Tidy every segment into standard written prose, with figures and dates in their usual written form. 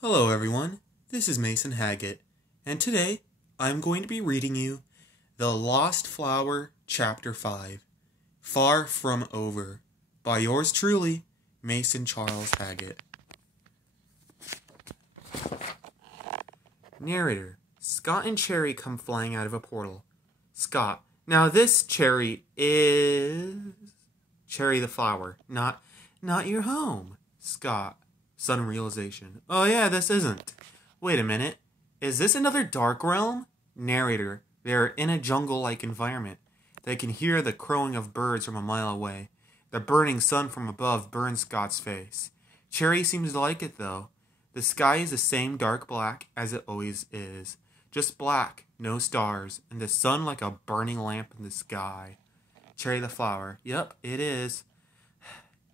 Hello everyone, this is Mason Haggett, and today I'm going to be reading you The Lost Flower, Chapter 5, Far From Over, by yours truly, Mason Charles Haggett. Narrator: Scott and Cherry come flying out of a portal. Scott: Now this, Cherry, is... Cherry the flower, not your home. Scott: Sudden realization. Oh yeah, this isn't. Wait a minute. Is this another dark realm? Narrator: They're in a jungle-like environment. They can hear the crowing of birds from a mile away. The burning sun from above burns Scott's face. Cherry seems to like it, though. The sky is the same dark black as it always is. Just black, no stars, and the sun like a burning lamp in the sky. Cherry the flower. Yep, it is.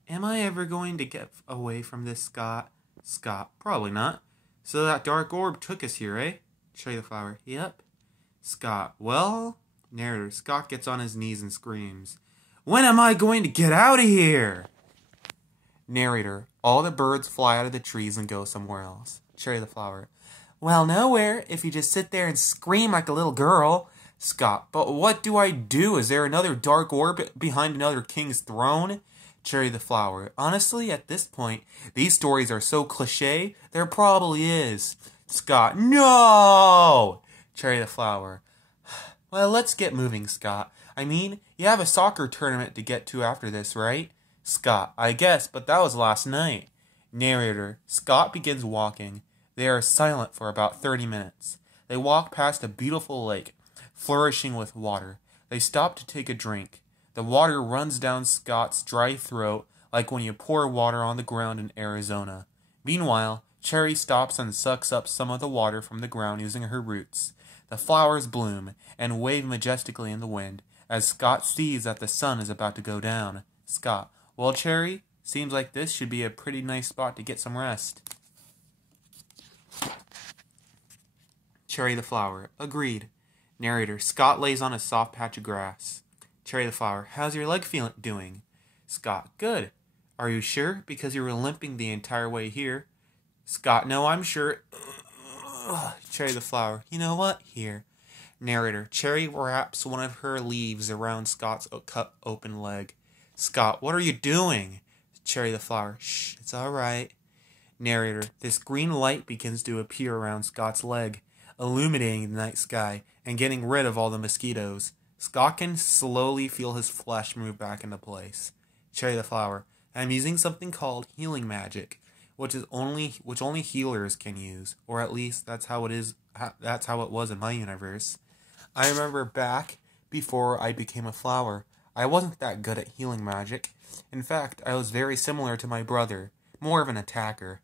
Am I ever going to get away from this, Scott? Scott: Probably not. So that dark orb took us here, eh? Cherry the flower. Yep. Scott: Well... Narrator: Scott gets on his knees and screams, When am I going to get out of here? Narrator: All the birds fly out of the trees and go somewhere else. Cherry the flower: Well, nowhere, if you just sit there and scream like a little girl. Scott: But what do I do? Is there another dark orb behind another king's throne? Cherry the flower: Honestly, at this point, these stories are so cliche, there probably is. Scott: No! Cherry the flower: Well, let's get moving, Scott. I mean, you have a soccer tournament to get to after this, right? Scott: I guess, but that was last night. Narrator: Scott begins walking. They are silent for about 30 minutes. They walk past a beautiful lake, flourishing with water. They stop to take a drink. The water runs down Scott's dry throat like when you pour water on the ground in Arizona. Meanwhile, Cherry stops and sucks up some of the water from the ground using her roots. The flowers bloom and wave majestically in the wind as Scott sees that the sun is about to go down. Scott: Well, Cherry, seems like this should be a pretty nice spot to get some rest. Cherry the flower: Agreed. Narrator: Scott lays on a soft patch of grass. Cherry the flower: How's your leg doing? Scott: Good. Are you sure? Because you were limping the entire way here. Scott: No, I'm sure. Cherry the flower: You know what? Here. Narrator: Cherry wraps one of her leaves around Scott's cut open leg. Scott: What are you doing? Cherry the flower: Shh, it's all right. Narrator: This green light begins to appear around Scott's leg, illuminating the night sky and getting rid of all the mosquitoes. Scott can slowly feel his flesh move back into place. Cherry the flower: I'm using something called healing magic, which only healers can use, or at least that's how it was in my universe. I remember back before I became a flower, I wasn't that good at healing magic. In fact, I was very similar to my brother, more of an attacker.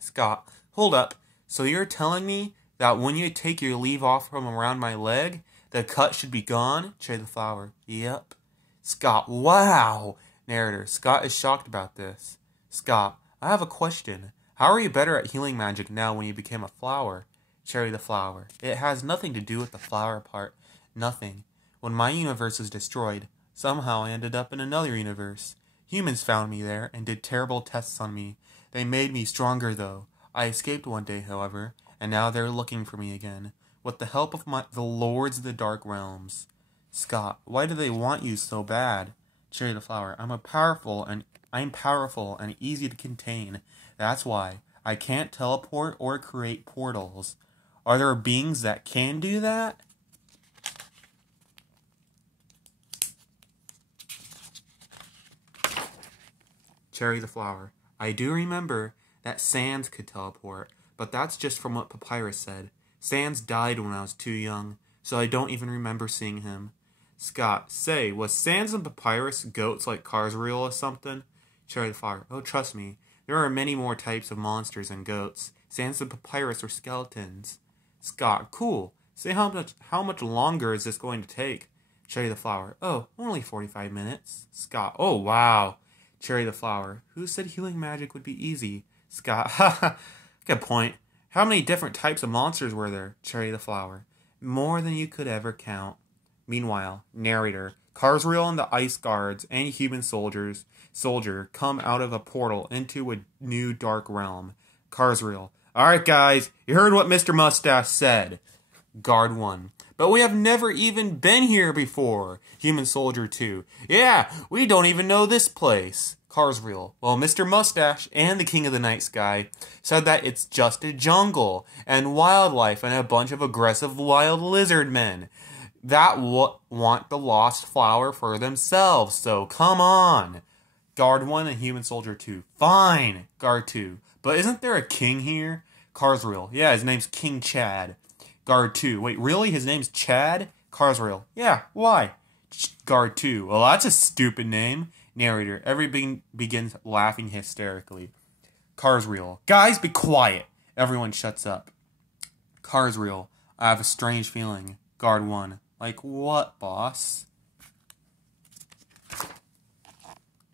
Scott: Hold up. So you're telling me that when you take your leaf off from around my leg, the cut should be gone? Cherry the flower: Yep. Scott: Wow! Narrator: Scott is shocked about this. Scott: I have a question. How are you better at healing magic now when you became a flower? Cherry the flower: It has nothing to do with the flower part. Nothing. When my universe was destroyed, somehow I ended up in another universe. Humans found me there and did terrible tests on me. They made me stronger, though. I escaped one day, however, and now they're looking for me again, with the help of the lords of the dark realms. Scott: Why do they want you so bad? Cherry the flower: I'm powerful and easy to contain. That's why. I can't teleport or create portals. Are there beings that can do that? Cherry the flower: I do remember that Sans could teleport, but that's just from what Papyrus said. Sans died when I was too young, so I don't even remember seeing him. Scott: Say, was Sans and Papyrus goats like Cars real or something? Cherry the flower: Oh, trust me, There are many more types of monsters than goats. Sans and papyrus or skeletons. Scott, cool. Say how much longer is this going to take? Cherry the Flower, oh, only 45 minutes. Scott, oh wow. Cherry the Flower, who said healing magic would be easy? Scott, haha, good point. How many different types of monsters were there? Cherry the Flower, more than you could ever count. Meanwhile, narrator, Carsreal and the Ice Guards and human soldier come out of a portal into a new dark realm. Carsreal, alright guys, you heard what Mr. Mustache said. Guard 1, but we have never even been here before. Human Soldier 2, yeah, we don't even know this place. Carsreal, well, Mr. Mustache and the King of the Night Sky said that it's just a jungle and wildlife and a bunch of aggressive wild lizard men that want the lost flower for themselves, so come on. Guard 1 and Human Soldier 2, fine. Guard 2, but isn't there a king here? Carsreal, yeah, his name's King Chad. Guard 2, wait, really? His name's Chad? Carsreal, yeah, why? Guard 2, well, that's a stupid name. Narrator, everybody begins laughing hysterically. Carsreal, guys, be quiet. Everyone shuts up. Carsreal, I have a strange feeling. Guard 1, like what, boss?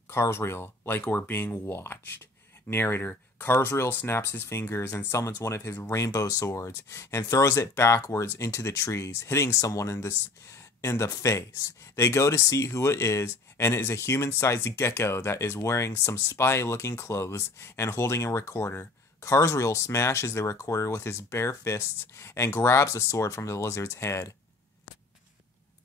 Carsreal, like we're being watched. Narrator, Carsreal snaps his fingers and summons one of his rainbow swords and throws it backwards into the trees, hitting someone in the face. They go to see who it is, and it is a human-sized gecko that is wearing some spy-looking clothes and holding a recorder. Carsreal smashes the recorder with his bare fists and grabs the sword from the lizard's head.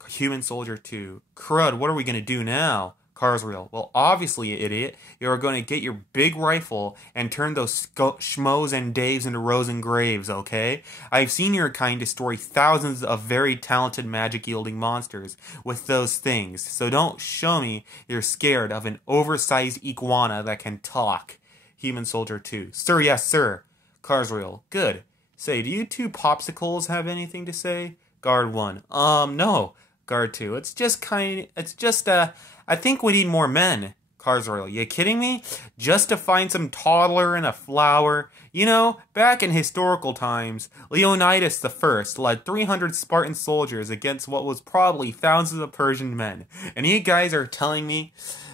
Human Soldier 2, crud, what are we going to do now? Carsreal, well, obviously, you idiot, you are going to get your big rifle and turn those schmoes and daves into rose and graves, okay? I've seen your kind destroy thousands of very talented magic-yielding monsters with those things, so don't show me you're scared of an oversized iguana that can talk. Human Soldier 2, sir, yes, sir. Carsreal, good. Say, do you two popsicles have anything to say? Guard 1, no. Guard 2, I think we need more men. Carsreal, you kidding me? Just to find some toddler and a flower? You know, back in historical times, Leonidas I led 300 Spartan soldiers against what was probably thousands of Persian men. And you guys are telling me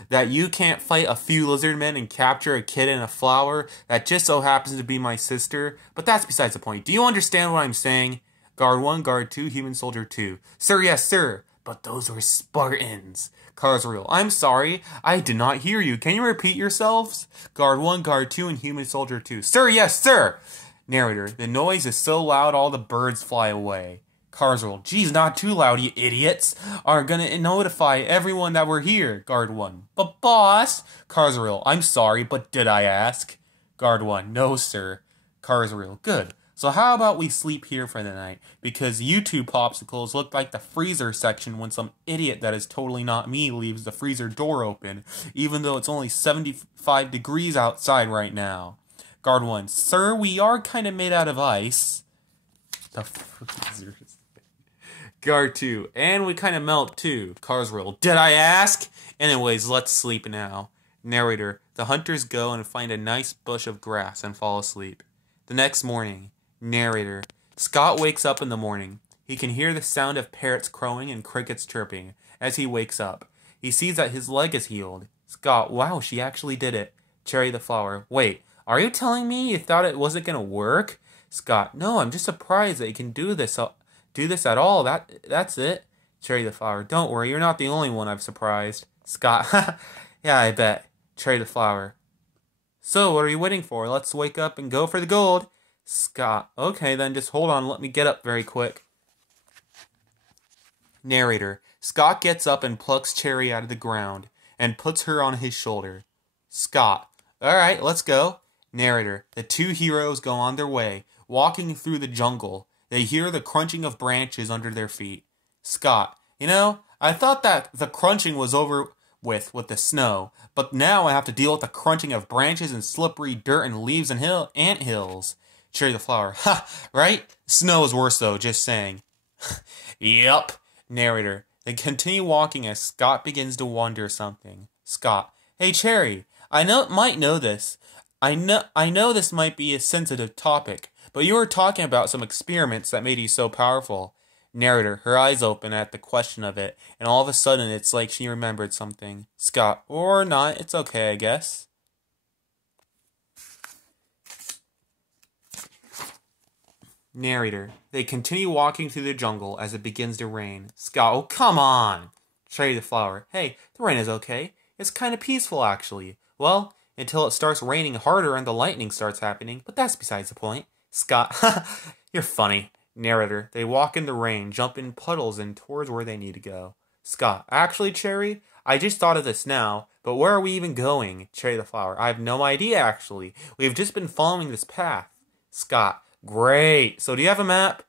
that you can't fight a few lizard men and capture a kid and a flower that just so happens to be my sister? But that's besides the point. Do you understand what I'm saying? Guard 1, Guard 2, Human Soldier 2. Sir, yes, sir. But those were Spartans. Carsreal, I'm sorry, I did not hear you. Can you repeat yourselves? Guard 1, Guard 2, and Human Soldier 2. Sir, yes, sir! Narrator, the noise is so loud all the birds fly away. Carsreal, geez, not too loud, you idiots. Are gonna notify everyone that we're here. Guard 1, but boss! Carsreal, I'm sorry, but did I ask? Guard 1, no, sir. Carsreal, good. So how about we sleep here for the night? Because you two popsicles look like the freezer section when some idiot that is totally not me leaves the freezer door open, even though it's only 75 degrees outside right now. Guard 1, sir, we are kind of made out of ice. The freezers. Guard 2, and we kind of melt too. Carsreal, did I ask? Anyways, let's sleep now. Narrator, the hunters go and find a nice bush of grass and fall asleep. The next morning. Narrator, Scott wakes up in the morning. He can hear the sound of parrots crowing and crickets chirping. As he wakes up, he sees that his leg is healed. Scott, wow, she actually did it. Cherry the Flower, wait, are you telling me you thought it wasn't gonna work? Scott, no, I'm just surprised that you can do this at all. That's it. Cherry the Flower, don't worry, you're not the only one I've surprised. Scott, yeah, I bet. Cherry the Flower, so what are you waiting for? Let's wake up and go for the gold. Scott, okay then, just hold on, let me get up very quick. Narrator, Scott gets up and plucks Cherry out of the ground and puts her on his shoulder. Scott, alright, let's go. Narrator, the two heroes go on their way, walking through the jungle. They hear the crunching of branches under their feet. Scott, you know, I thought that the crunching was over with the snow, but now I have to deal with the crunching of branches and slippery dirt and leaves and ant hills. Cherry the Flower, ha, right? Snow is worse though, just saying. Yup. Narrator, they continue walking as Scott begins to wonder something. Scott, hey Cherry, I might know this. I know this might be a sensitive topic, but you were talking about some experiments that made you so powerful. Narrator, her eyes open at the question of it, and all of a sudden it's like she remembered something. Scott, or not, it's okay, I guess. Narrator, they continue walking through the jungle as it begins to rain. Scott, oh, come on! Cherry the flower, hey, the rain is okay. It's kind of peaceful, actually. Well, until it starts raining harder and the lightning starts happening, but that's besides the point. Scott, you're funny. Narrator, they walk in the rain, jump in puddles and towards where they need to go. Scott, actually, Cherry, I just thought of this now, but where are we even going? Cherry the flower, I have no idea, actually. We've just been following this path. Scott, great. So do you have a map?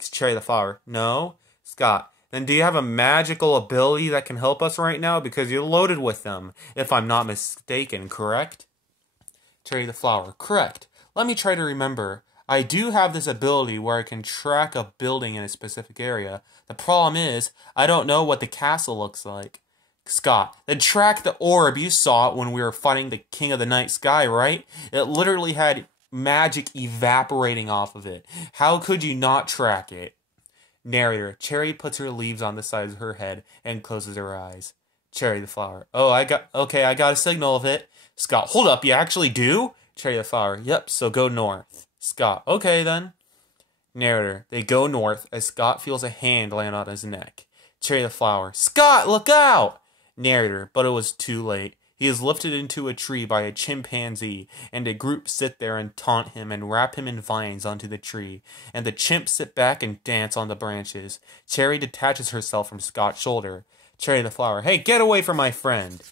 Cherry the flower, no. Scott, then do you have a magical ability that can help us right now? Because you're loaded with them, if I'm not mistaken, correct? Cherry the flower, correct. Let me try to remember. I do have this ability where I can track a building in a specific area. The problem is, I don't know what the castle looks like. Scott, then track the orb. You saw it when we were fighting the King of the Night Sky, right? It literally had magic evaporating off of it. How could you not track it? Narrator, Cherry puts her leaves on the sides of her head and closes her eyes. Cherry the flower, oh, I got a signal of it. Scott, hold up, you actually do? Cherry the flower, yep, so go north. Scott, okay then. Narrator, they go north as Scott feels a hand land on his neck. Cherry the flower, Scott, look out! Narrator, but it was too late. He is lifted into a tree by a chimpanzee, and a group sit there and taunt him and wrap him in vines onto the tree, and the chimps sit back and dance on the branches. Cherry detaches herself from Scott's shoulder. Cherry the flower, hey, get away from my friend!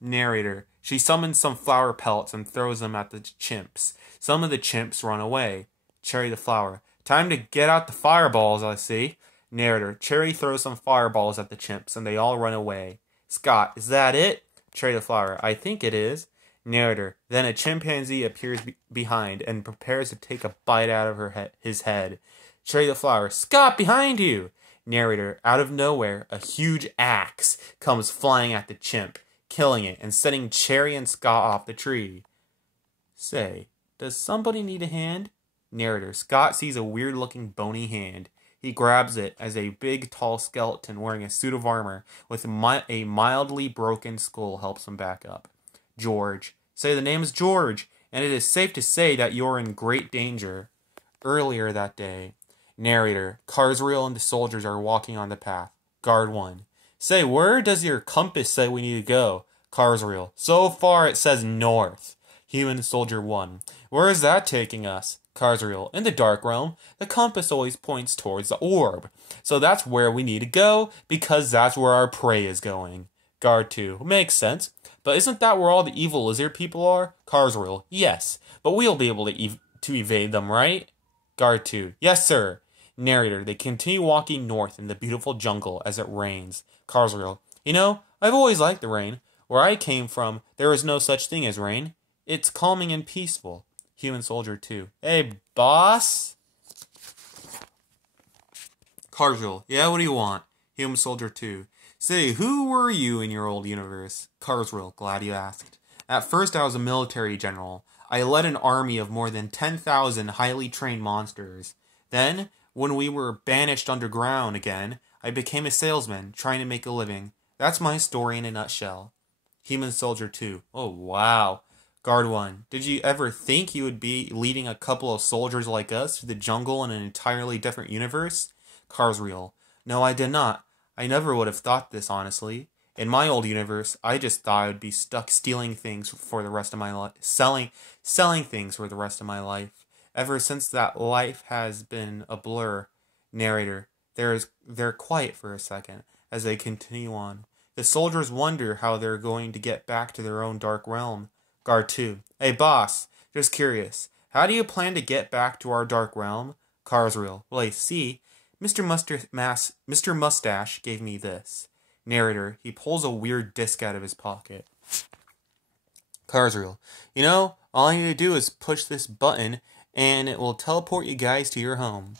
Narrator, she summons some flower pellets and throws them at the chimps. Some of the chimps run away. Cherry the flower, time to get out the fireballs, I see. Narrator, Cherry throws some fireballs at the chimps and they all run away. Scott, is that it? Cherry the flower, I think it is. Narrator, then a chimpanzee appears behind and prepares to take a bite out of his head. Cherry the flower, Scott, behind you! Narrator, out of nowhere, a huge axe comes flying at the chimp, killing it and setting Cherry and Scott off the tree. Say, does somebody need a hand? Narrator, Scott sees a weird-looking bony hand. He grabs it as a big, tall skeleton wearing a suit of armor with a mildly broken skull helps him back up. George, say the name is George, and it is safe to say that you're in great danger. Earlier that day. Narrator, Carsreal and the soldiers are walking on the path. Guard 1. Say, where does your compass say we need to go? Carsreal, so far it says north. Human Soldier 1. Where is that taking us? Carsreal, in the Dark Realm, the compass always points towards the orb. So that's where we need to go, because that's where our prey is going. Guard 2. Makes sense. But isn't that where all the evil lizard people are? Carsreal, yes. But we'll be able to evade them, right? Guard 2. Yes, sir. Narrator, they continue walking north in the beautiful jungle as it rains. Carsreal, you know, I've always liked the rain. Where I came from, there is no such thing as rain. It's calming and peaceful. Human Soldier 2. Hey, boss? Carsreal, yeah, what do you want? Human Soldier 2. Say, who were you in your old universe? Carsreal, glad you asked. At first I was a military general. I led an army of more than 10,000 highly trained monsters. Then, when we were banished underground again, I became a salesman, trying to make a living. That's my story in a nutshell. Human Soldier 2. Oh, wow. Guard 1. Did you ever think you would be leading a couple of soldiers like us through the jungle in an entirely different universe? Carsreal. No, I did not. I never would have thought this, honestly. In my old universe, I just thought I would be stuck stealing things for the rest of my life, selling things for the rest of my life. Ever since that, life has been a blur. Narrator. They're quiet for a second as they continue on. The soldiers wonder how they're going to get back to their own dark realm. Guard 2. Hey, boss. Just curious. How do you plan to get back to our dark realm? Carsreal. Well, I see. Mr. Mustache gave me this. Narrator. He pulls a weird disc out of his pocket. Carsreal. You know, all you need to do is push this button, and it will teleport you guys to your home.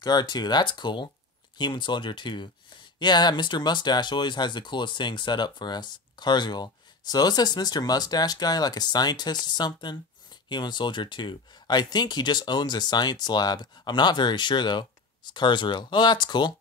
Guard 2. That's cool. Human Soldier 2. Yeah, Mr. Mustache always has the coolest thing set up for us. Carswell. So is this Mr. Mustache guy like a scientist or something? Human Soldier 2. I think he just owns a science lab. I'm not very sure, though. Carswell. Oh, that's cool.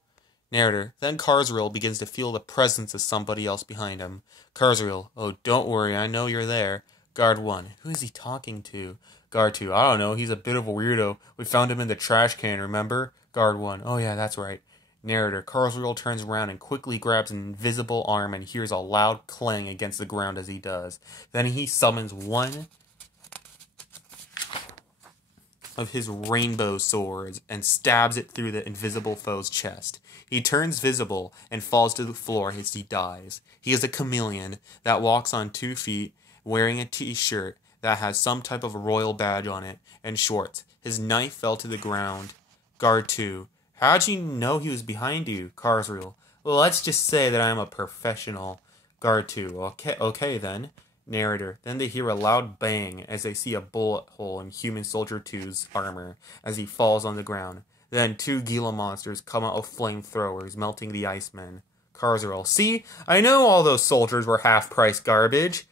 Narrator. Then Carswell begins to feel the presence of somebody else behind him. Carswell. Oh, don't worry, I know you're there. Guard 1. Who is he talking to? Guard 2. I don't know, he's a bit of a weirdo. We found him in the trash can, remember? Guard 1. Oh yeah, that's right. Narrator. Carswell turns around and quickly grabs an invisible arm and hears a loud clang against the ground as he does. Then he summons one of his rainbow swords and stabs it through the invisible foe's chest. He turns visible and falls to the floor as he dies. He is a chameleon that walks on 2 feet, wearing a t-shirt that has some type of royal badge on it, and shorts. His knife fell to the ground. Guard 2. How'd you know he was behind you? Carswell. Well, let's just say that I am a professional. Guard 2. Okay then. Narrator. Then they hear a loud bang as they see a bullet hole in Human Soldier 2's armor as he falls on the ground. Then 2 Gila monsters come out of flamethrowers, melting the Iceman. Carswell. See? I know all those soldiers were half-price garbage.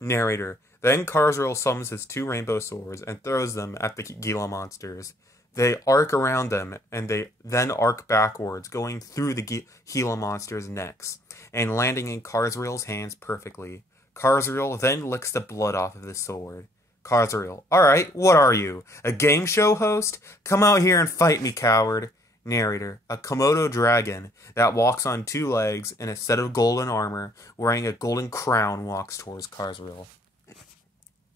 Narrator. Then Carswell summons his 2 rainbow swords and throws them at the Gila monsters. They arc around them, and they then arc backwards, going through the Gila monsters' necks, and landing in Carswell's hands perfectly. Carswell then licks the blood off of the sword. Carswell. Alright, what are you? A game show host? Come out here and fight me, coward. Narrator. A Komodo dragon that walks on 2 legs in a set of golden armor, wearing a golden crown, walks towards Carswell.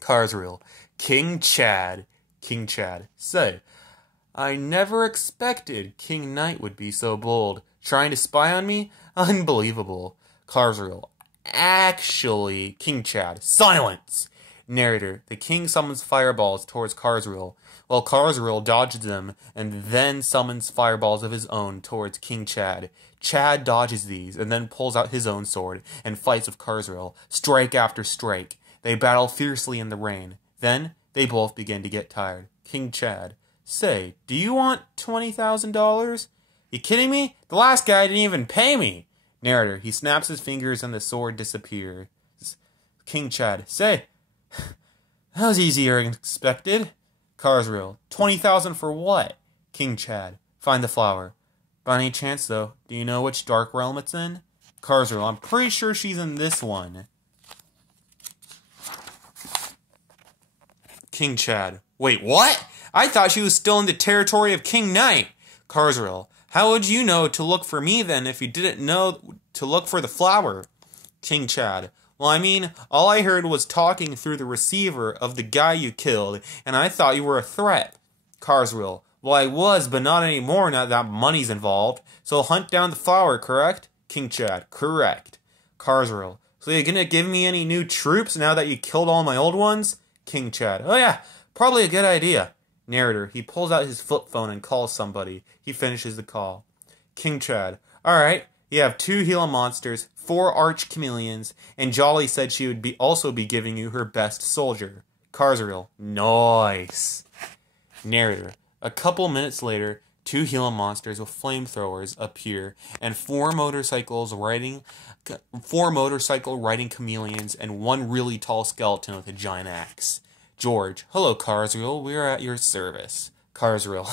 Carswell. King Chad. King Chad. Say, I never expected King Knight would be so bold. Trying to spy on me? Unbelievable. Carswell. Actually, King Chad. Silence! Narrator. The king summons fireballs towards Carswell, while Carswell dodges them and then summons fireballs of his own towards King Chad. Chad dodges these and then pulls out his own sword and fights with Carswell, strike after strike. They battle fiercely in the rain. Then, they both begin to get tired. King Chad. Say, do you want $20,000? You kidding me? The last guy didn't even pay me. Narrator. He snaps his fingers and the sword disappears. King Chad. Say, that was easier than expected. Carswell. 20,000 for what? King Chad. Find the flower. By any chance, though, do you know which dark realm it's in? Carswell. I'm pretty sure she's in this one. King Chad. Wait, what? I thought she was still in the territory of King Knight. Carswell. How would you know to look for me then if you didn't know to look for the flower? King Chad. Well, I mean, all I heard was talking through the receiver of the guy you killed, and I thought you were a threat. Carswell. Well, I was, but not anymore now that money's involved. So hunt down the flower, correct? King Chad. Correct. Carswell. So you gonna give me any new troops now that you killed all my old ones? King Chad. Oh yeah, probably a good idea. Narrator. He pulls out his flip phone and calls somebody. He finishes the call. King Chad. Alright, you have 2 Gila monsters, 4 arch chameleons, and Jolly said she would also be giving you her best soldier. Carswell. Nice. Narrator. A couple minutes later, 2 Gila monsters with flamethrowers appear, and 4 motorcycle riding chameleons, and 1 really tall skeleton with a giant axe. George. Hello, Carswell. We are at your service. Carswell.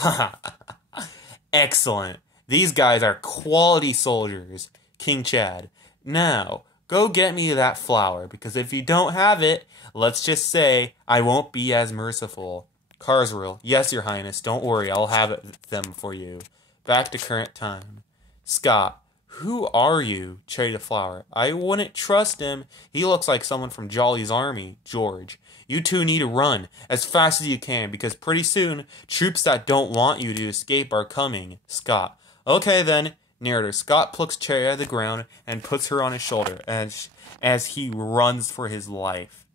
Excellent. These guys are quality soldiers. King Chad. Now, go get me that flower, because if you don't have it, let's just say I won't be as merciful. Carswell. Yes, your highness. Don't worry. I'll have them for you. Back to current time. Scott. Who are you? Cherry the Flower. I wouldn't trust him. He looks like someone from Jolly's army. George. You two need to run as fast as you can, because pretty soon, troops that don't want you to escape are coming. Scott. Okay then. Narrator. Scott plucks Cherry out of the ground and puts her on his shoulder as he runs for his life.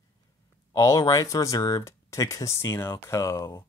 All rights reserved to Casino Co.